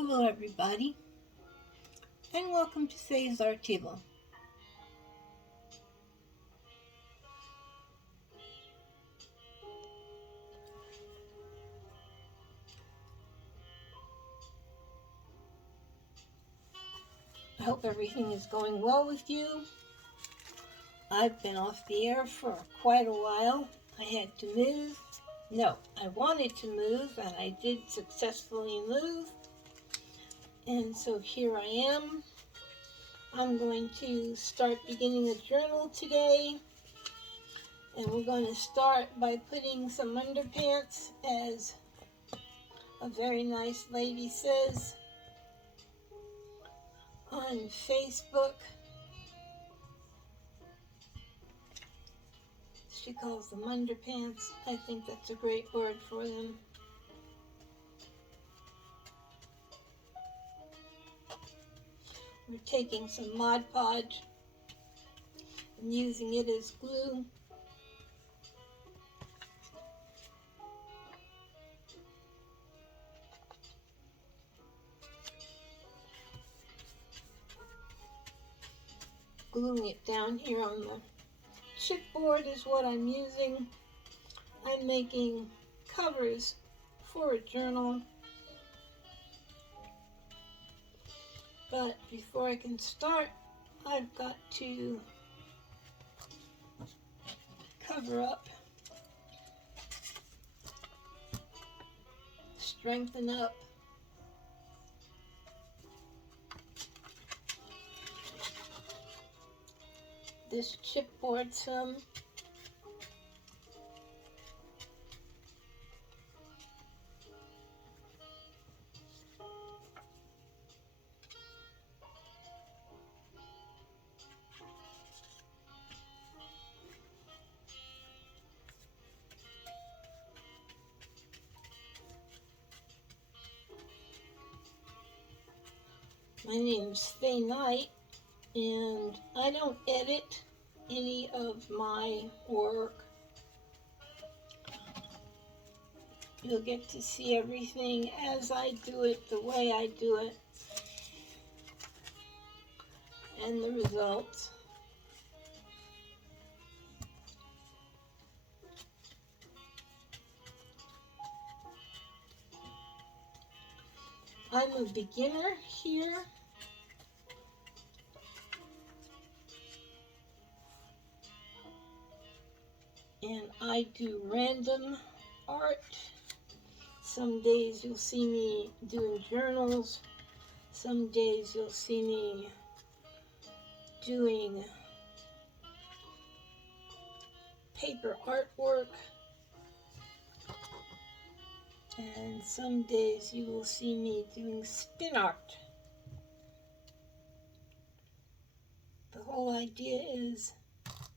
Hello everybody, and welcome to Faye's Art Table. I hope everything is going well with you. I've been off the air for quite a while. I had to move. No, I wanted to move, and I did successfully move. And so here I am. I'm going to start beginning a journal today. And we're going to start by putting some underpants, as a very nice lady says on Facebook. She calls them underpants. I think that's a great word for them. We're taking some Mod Podge and using it as glue. Gluing it down here on the chipboard is what I'm using. I'm making covers for a journal. But before I can start, I've got to cover up, strengthen up this chipboard some. My name's Faye, and I don't edit any of my work. You'll get to see everything as I do it, the way I do it, and the results. I'm a beginner here. And I do random art. Some days you'll see me doing journals. Some days you'll see me doing paper artwork. And some days you will see me doing spin art. The whole idea is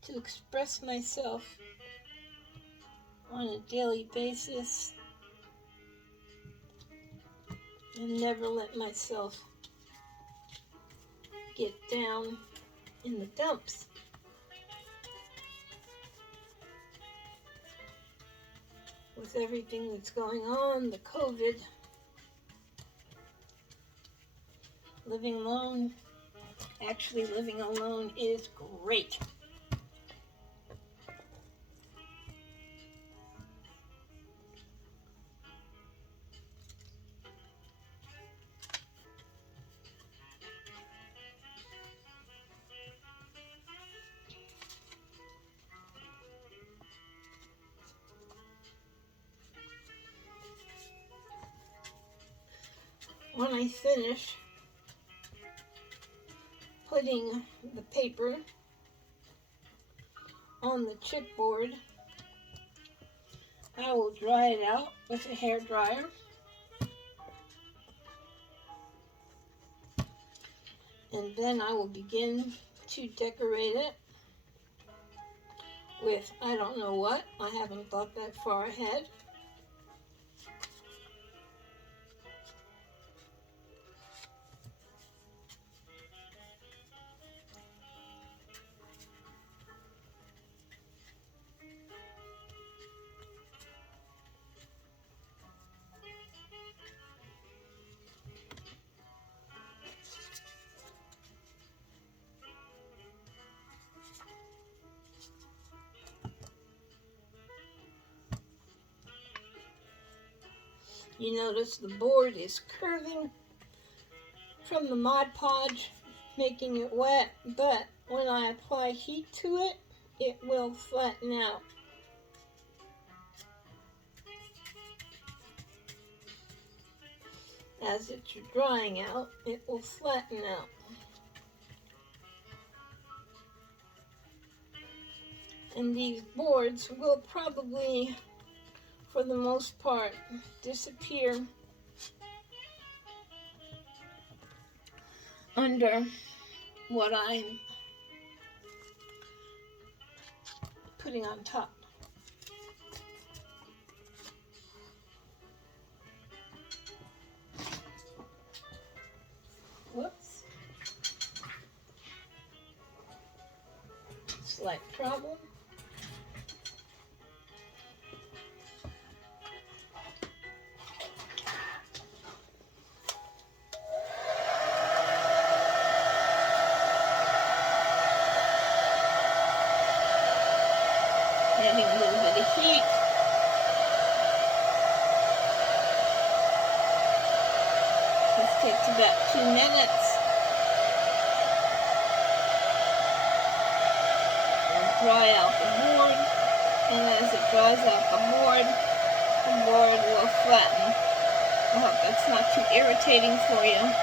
to express myself on a daily basis and never let myself get down in the dumps. With everything that's going on, the COVID, living alone, actually living alone is great. When I finish putting the paper on the chipboard, I will dry it out with a hair dryer. And then I will begin to decorate it with I don't know what. I haven't thought that far ahead. You notice the board is curving from the Mod Podge, making it wet, but when I apply heat to it, it will flatten out. As it's drying out, it will flatten out. And these boards will probably, for the most part, disappear under what I'm putting on top. Whoops. Slight problem. Adding a little bit of heat. This takes about 2 minutes. We'll dry out the board, and as it dries out the board will flatten. I hope that's not too irritating for you.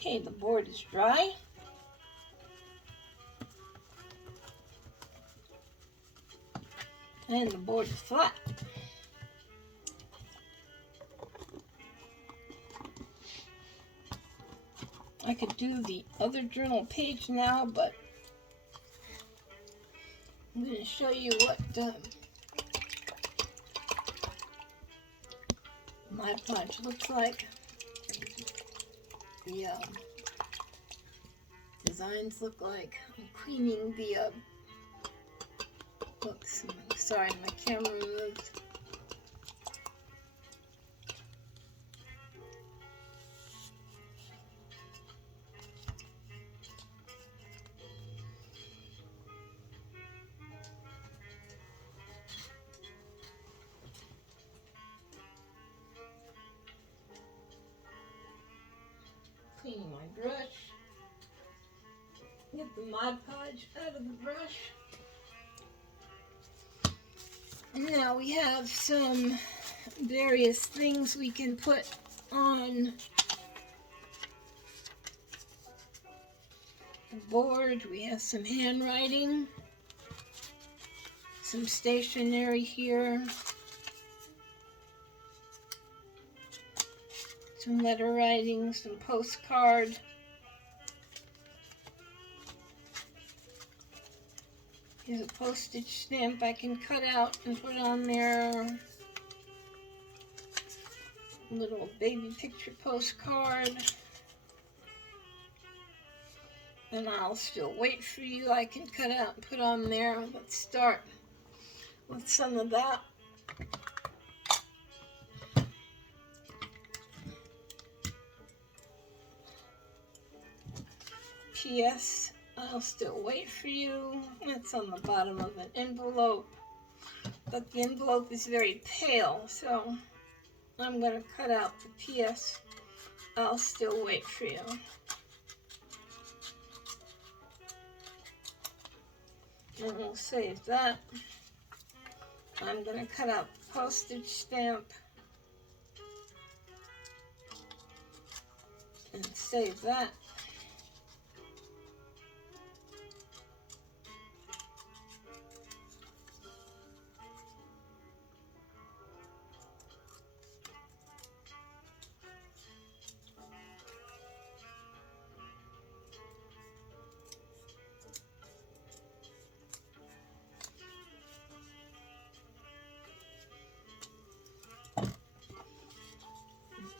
Okay, the board is dry. And the board is flat. I could do the other journal page now, but I'm going to show you what my podge looks like. The designs look like. I'm cleaning the oops, sorry, my camera moved. Cleaning my brush. Get the Mod Podge out of the brush. And now we have some various things we can put on the board. We have some handwriting, some stationery here, some letter writing, some postcard. Here's a postage stamp I can cut out and put on there. A little baby picture postcard. And I'll still wait for you. I can cut out and put on there. Let's start with some of that. P.S. I'll still wait for you. That's on the bottom of an envelope. But the envelope is very pale, so I'm going to cut out the P.S. I'll still wait for you. And we'll save that. I'm going to cut out the postage stamp and save that.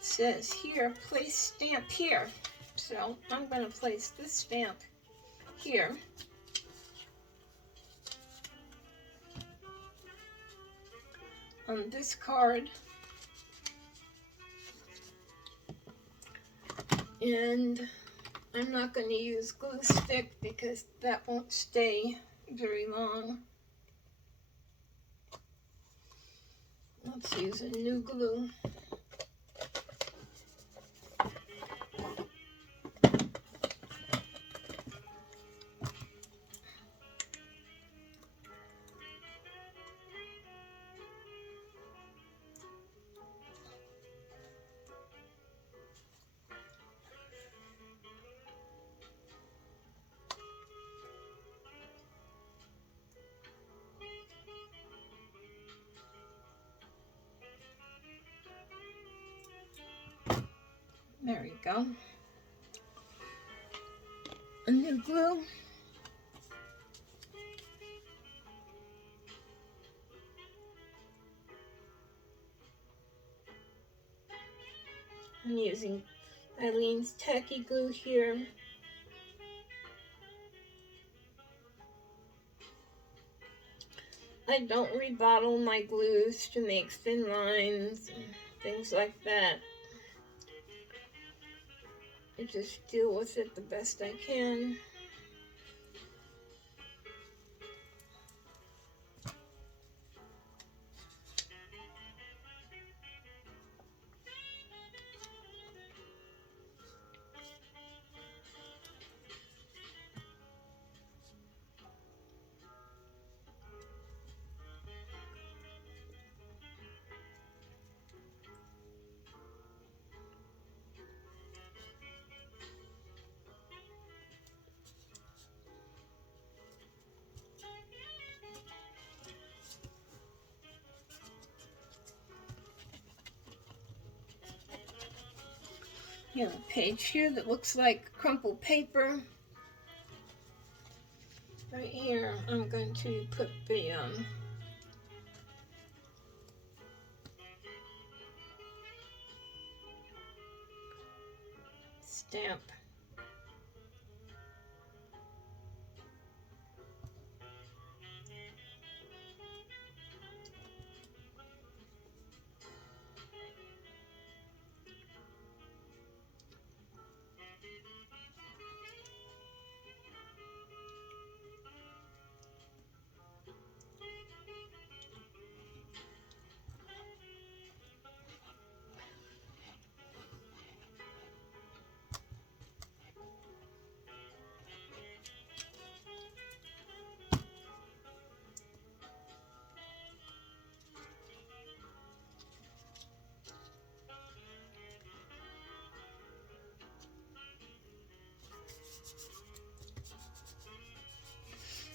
says here, place stamp here. So I'm going to place this stamp here. On this card. And I'm not going to use glue stick because that won't stay very long. Let's use a new glue. There we go. A new glue. I'm using Eileen's tacky glue here. I don't rebottle my glues to make thin lines and things like that. I just deal with it the best I can. You have a page here that looks like crumpled paper. Right here, I'm going to put the stamp.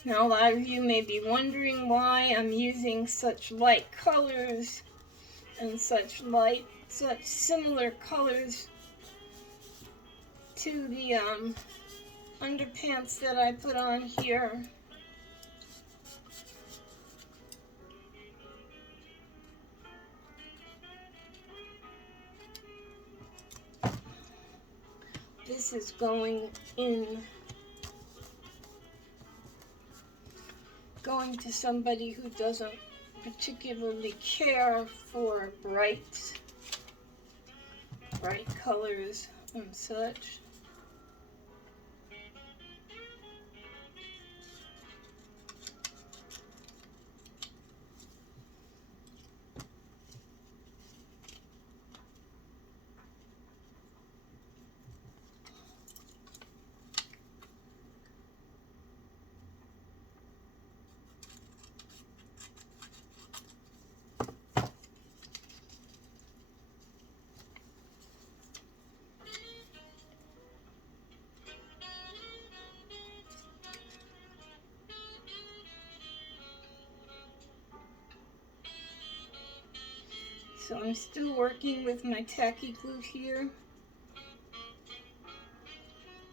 Now a lot of you may be wondering why I'm using such light colors and such similar colors to the underpants that I put on here. This is going to somebody who doesn't particularly care for bright colors and such. So I'm still working with my tacky glue here.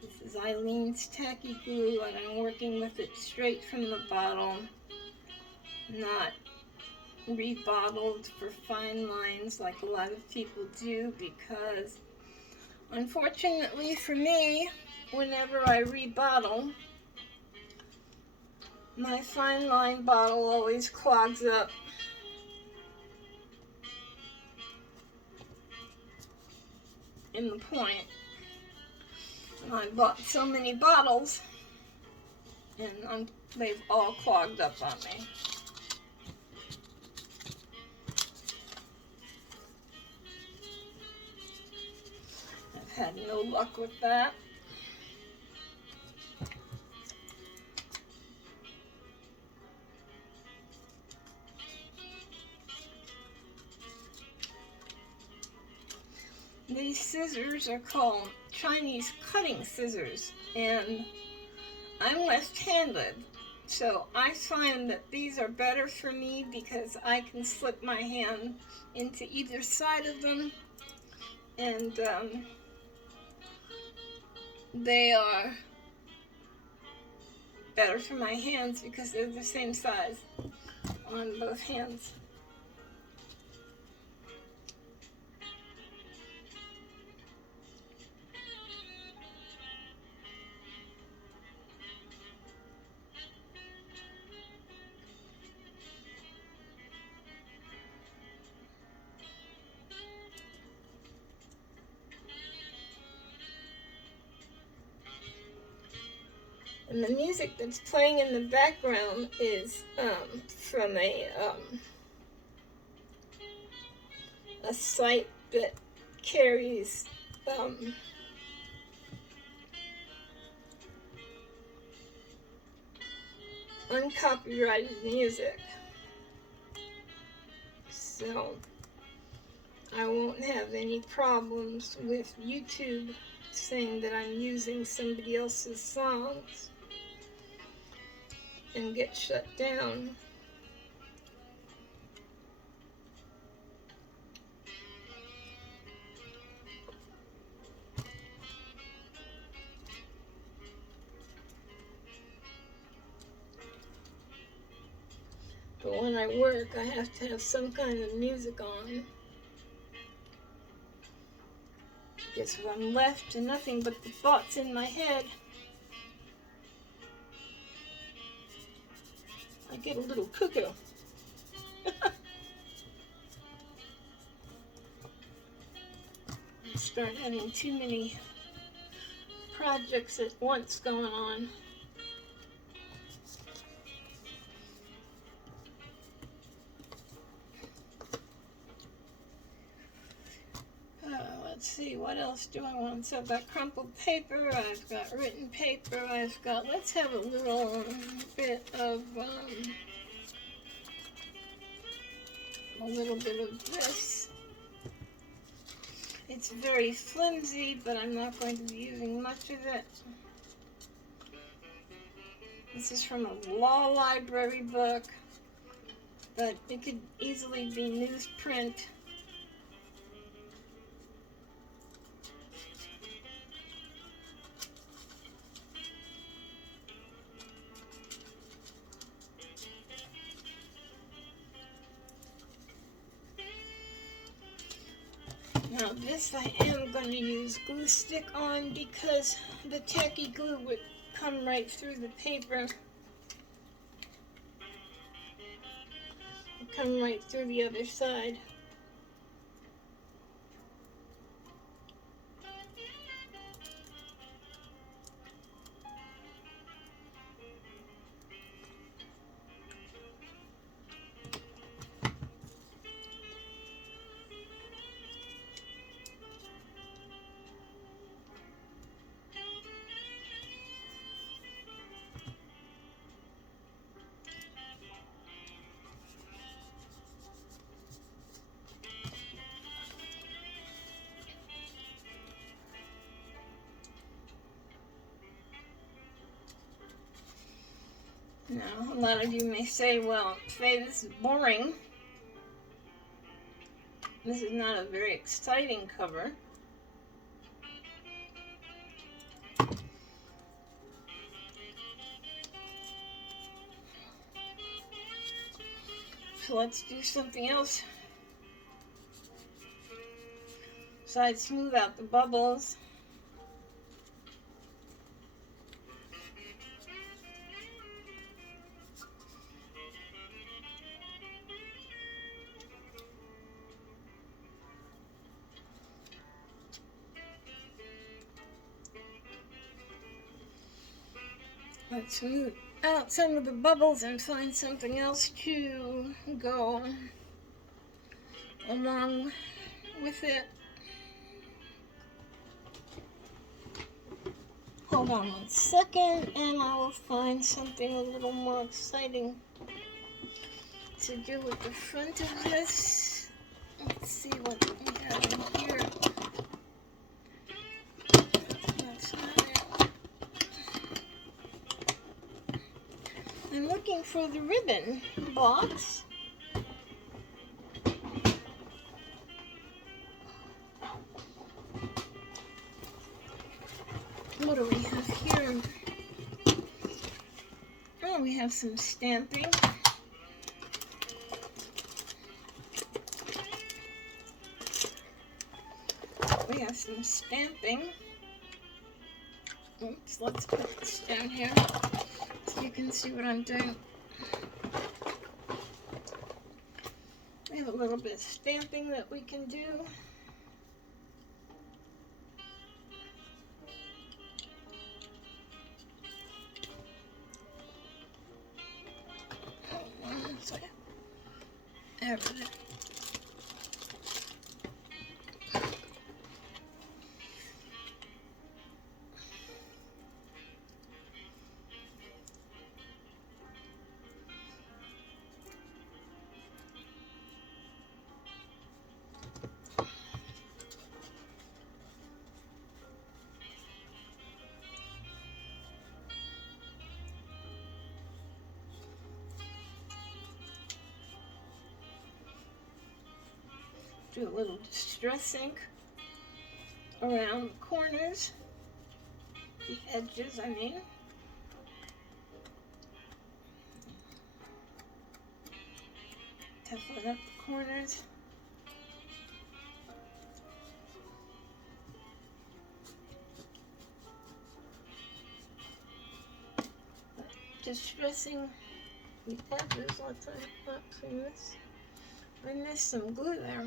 This is Eileen's tacky glue, and I'm working with it straight from the bottle, not rebottled for fine lines like a lot of people do, because unfortunately for me, whenever I rebottle, my fine line bottle always clogs up. In the point. And I bought so many bottles, and they've all clogged up on me. I've had no luck with that. These scissors are called Chinese cutting scissors, and I'm left-handed, so I find that these are better for me because I can slip my hand into either side of them, and they are better for my hands because they're the same size on both hands. And the music that's playing in the background is from a site that carries uncopyrighted music. So I won't have any problems with YouTube saying that I'm using somebody else's songs and get shut down. But when I work, I have to have some kind of music on. Because if I'm left to nothing but the thoughts in my head, I get a little cuckoo. I start having too many projects at once going on. Let's see, what else do I want? So I've got crumpled paper, I've got written paper, I've got, let's have a little bit of this. It's very flimsy, but I'm not going to be using much of it. This is from a law library book, but it could easily be newsprint. Now this I am going to use glue stick on because the tacky glue would come right through the paper. Come right through the other side. Now, a lot of you may say, well, Faye, this is boring. This is not a very exciting cover. So let's do something else. So I'd smooth out the bubbles. Let's smooth out some of the bubbles and find something else to go along with it. Hold on 1 second and I will find something a little more exciting to do with the front of this. Let's see what we have in here. That's not it. I'm looking for the ribbon box. What do we have here? Oh, we have some stamping. We have some stamping. Oops, let's put this down here so you can see what I'm doing. We have a little bit of stamping that we can do. Everything. Do a little distress ink around the corners, the edges, I mean. Toughen up the corners. Distressing the edges. Let's not see this. I missed some glue there.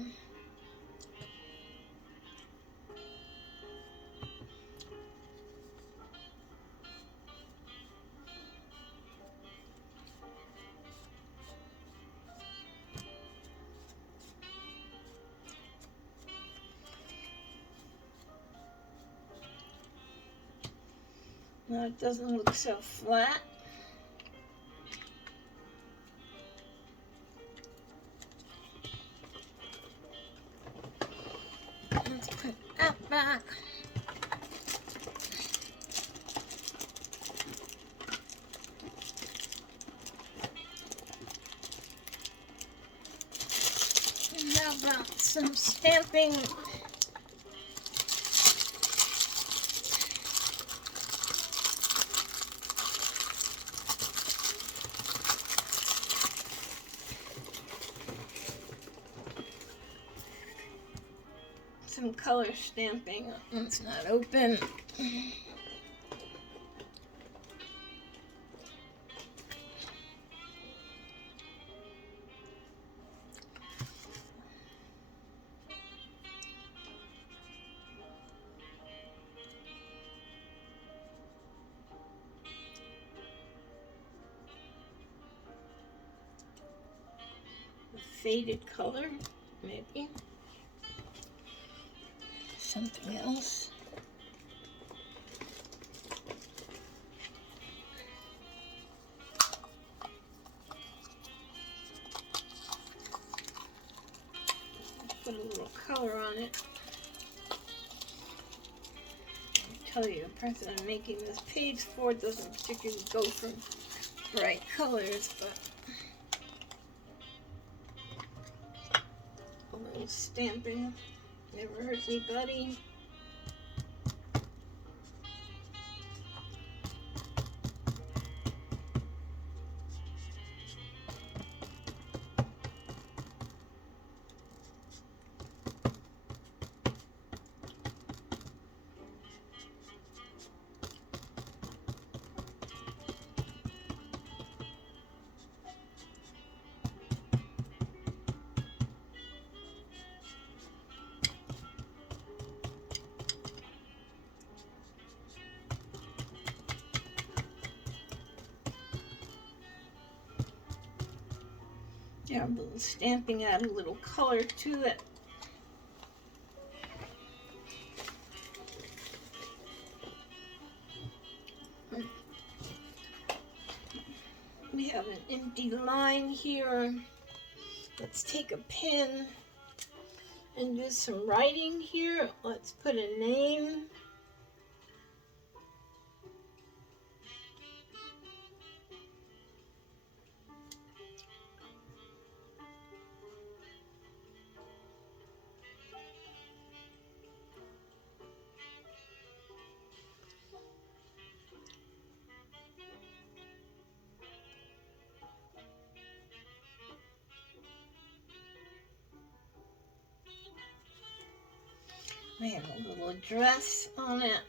Now it doesn't look so flat. Let's put that back. And how about some stamping? Some color stamping. It's not open. A faded color, maybe. Something else. Put a little color on it. I'll tell you, the person I'm making this page for doesn't particularly go for bright colors, but a little stamping never hurt anybody. There, a little stamping, add a little color to it. We have an empty line here. Let's take a pen and do some writing here. Let's put a name. I have a little address on it.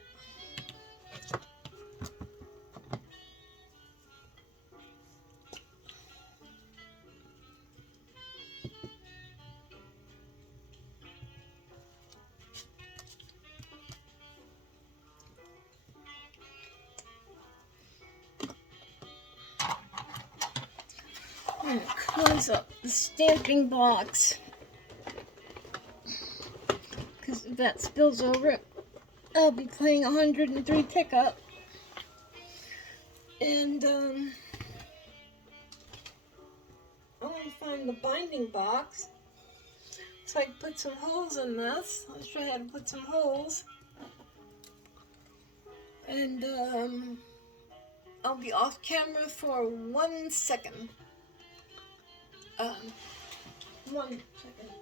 I'm going to close up the stamping box, because if that spills over, I'll be playing 103 pickup. And I want to find the binding box so I can put some holes in this. I'll show you how to put some holes. And I'll be off camera for 1 second. 1 second.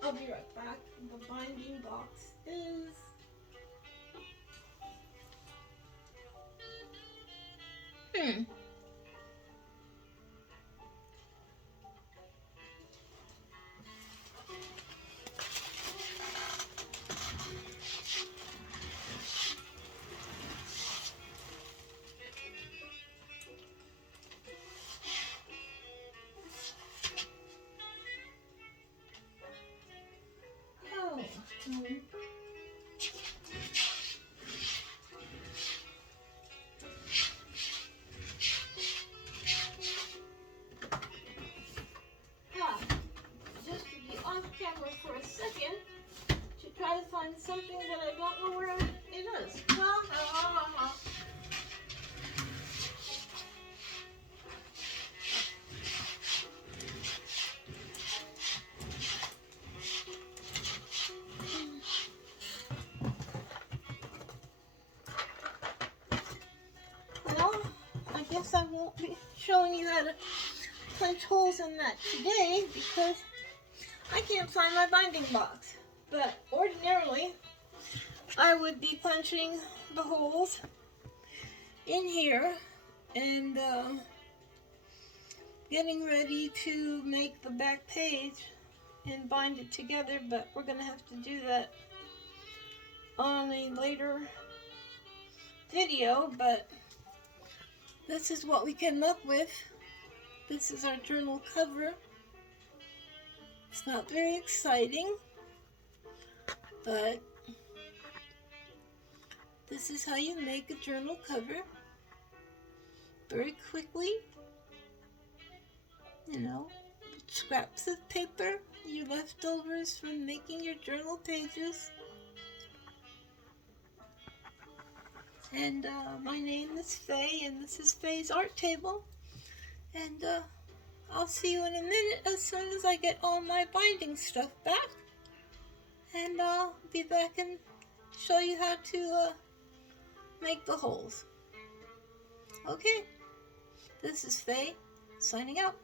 I'll be right back. The binding box is... Just to be off camera for a second to try to find something that I don't know where it is. Well, I guess I won't be showing you how to punch holes in that today because I can't find my binding box. But ordinarily, I would be punching the holes in here and getting ready to make the back page and bind it together, but we're going to have to do that on a later video. But this is what we came up with. This is our journal cover. It's not very exciting, but this is how you make a journal cover very quickly. You know, scraps of paper, your leftovers from making your journal pages. And my name is Faye, and this is Faye's art table. And I'll see you in a minute as soon as I get all my binding stuff back. And I'll be back and show you how to make the holes. Okay, this is Faye, signing out.